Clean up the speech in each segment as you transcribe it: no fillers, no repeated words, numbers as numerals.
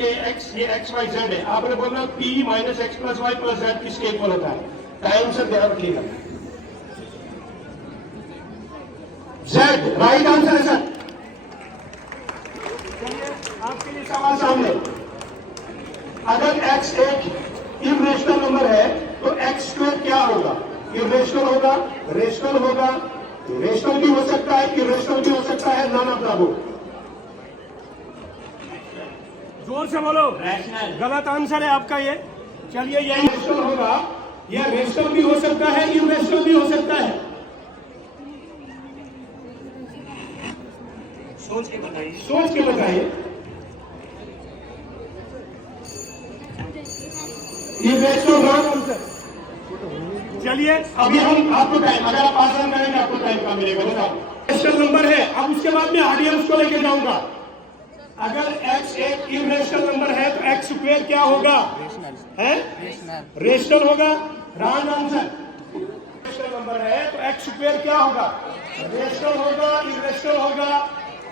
ए X, ये X Y Z है, आपने बोलना P minus X plus Y plus Z किसके इक्वल होता है? टाइम से ध्यान रखिएगा। जेड राइट आंसर है सर। आपके लिए सवाल सामने, अगर एक्स एक इर्रेशनल नंबर है तो एक्स स्क्वायर क्या होगा? इर्रेशनल होगा, रेशनल होगा, रेशनल भी हो सकता है, इर्रेशनल भी हो सकता है, नन ऑफ द अबव। जोर से बोलो। रैशनल। गलत आंसर है आपका ये। चलिए ये रेशनल होगा, यह रेशनल भी हो सकता है, इर्रेशनल भी हो सकता है। सोच के बताइए, सोच के बताइए। Irrational wrong answer. चलिए अभी हम आपको टाइम, अगर आप आसान करेंगे आपको टाइम कम मिलेगा। बताओ रेशनल नंबर है, अब उसके बाद में ऑडियंस को लेके जाऊंगा। अगर x एक इर्रेशनल नंबर है तो x स्क्वायर क्या होगा? है रेशनल होगा। Wrong answer. रेशनल नंबर है तो x स्क्वायर क्या होगा? रेशनल होगा, इर्रेशनल होगा,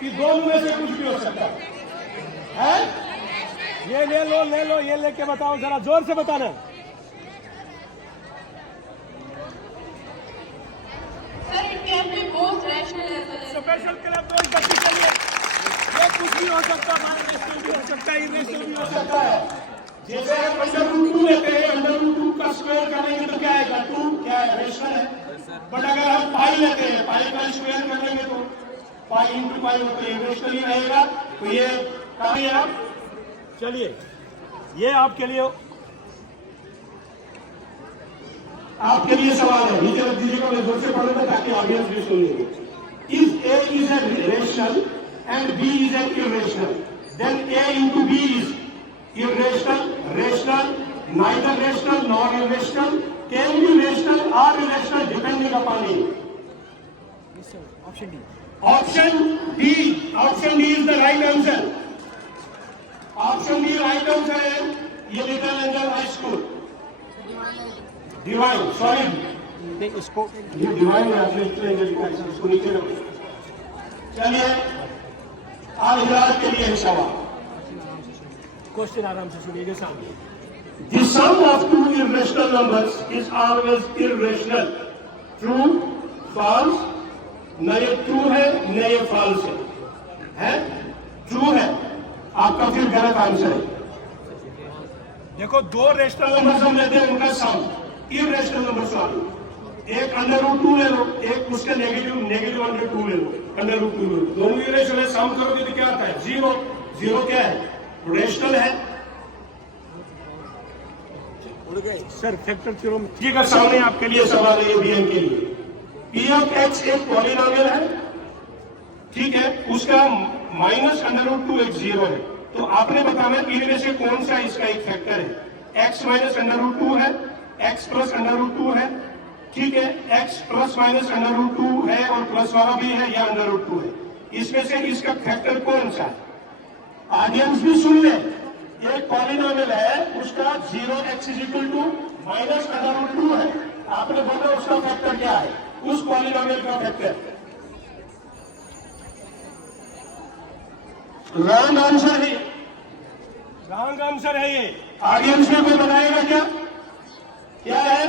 कि दोनों में से कुछ भी हो सकता है। ये ले लो, ले लो, ये लेके बताओ, जरा जोर से बताना। स्पेशल क्लब तो इकट्ठी चलिए, ये कुछ भी हो सकता है, रेशनल भी हो सकता है, इर्रेशनल भी हो सकता है। जैसे हम अंडर रूट 2 लेते हैं, अंडर रूट 2 का स्क्वायर करेंगे तो क्या आएगा? 2 क्या है? रेशनल है। बट अगर हम पाई लेते हैं, पाई का स्क्वायर कर लेंगे तो पाई इंटू पाई होता है, इर्रेशनल ही रहेगा। तो ये कहां आप, चलिए ये आपके लिए सवाल है, नीचे रख दीजिएगा, मैं जोर से पढ़ूंगा ताकि ऑडियंस भी सुन ले। If A is a rational and B is an irrational, then A into B is irrational, rational, neither rational nor irrational, can be rational or irrational depending upon A. Yes sir. Option D. Option D. Option D is the right answer. Option D right answer है। ये little angel high school, divine, sorry इसको ये divine है, आपने little angel लिखा है, इसको नीचे रखो। चलिए आज के लिए सवाल, क्वेश्चन आराम से सुनिएगा सामने। The sum of two irrational numbers is always irrational. True, false, न ये ट्रू है न ये फॉल्स है? ट्रू है, आपका फिर गलत आंसर है। देखो दो रेशनल नंबर हम लेते हैं, उनका सम इर्रेशनल नंबर सॉल्व, एक अंडर रूट 2 ले लो, एक उसका नेगेटिव अंडर 2 ले लो, अंडर रूट 2 ले लो, दोनों इर्रेशनल है, सम करोगे तो क्या आता है? 0। 0 क्या है? रेशनल है। सर फैक्टर थ्योरम जी का सामने आपके लिए सवाल है, ये भी के लिए। पी ऑफ एक्स एक पॉलिनोमियल है, ठीक है, उसका माइनस अंडर रूट 2 एक 0 है, तो आपने बताना इनमें से कौन सा इसका एक फैक्टर है। x माइनस अंडर रूट 2 है, x प्लस अंडर रूट 2 है, ठीक है, x plus minus under root 2 है और प्लस वाला भी है या अंडर रूट 2 है, इसमें से इसका फैक्टर कौन सा? ऑडियंस भी सुन ले, एक पॉलिनोमियल है, उसका 0x is equal to minus under root 2 है, आपने बोला उसका फैक्टर क्या है? उस पॉलिनोमियल का फैक्टर। रॉन्ग आंसर है, रॉन्ग आंसर है ये। ऑडियंस में कोई बताएगा क्या? क्या है?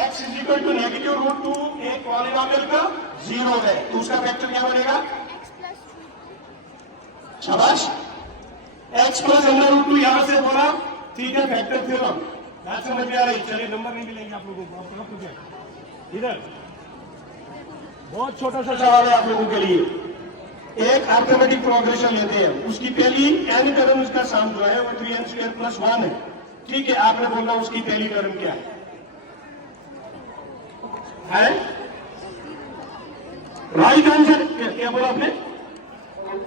x is equal to negative root 2 एक पॉलिनोमियल का 0 है, तो उसका फैक्टर क्या बनेगा? शाबाश, x प्लस अंडर रूट 2 यहां से बोला, ठीक है, फैक्टर थ्योरम बात समझ में आ रही। चलिए नंबर नहीं मिलेंगे आप लोगों को, आपको पूछे इधर बहुत छोटा सा सवाल है आप लोगों के लिए। एक अर्थमेटिक प्रोग्रेशन लेते हैं, उसकी पहली एन टर्म उसका सम जो है वो 3n² + 1 है, ठीक है, आपने बोला उसकी पहली टर्म क्या है? राइट आंसर क्या बोला आपने?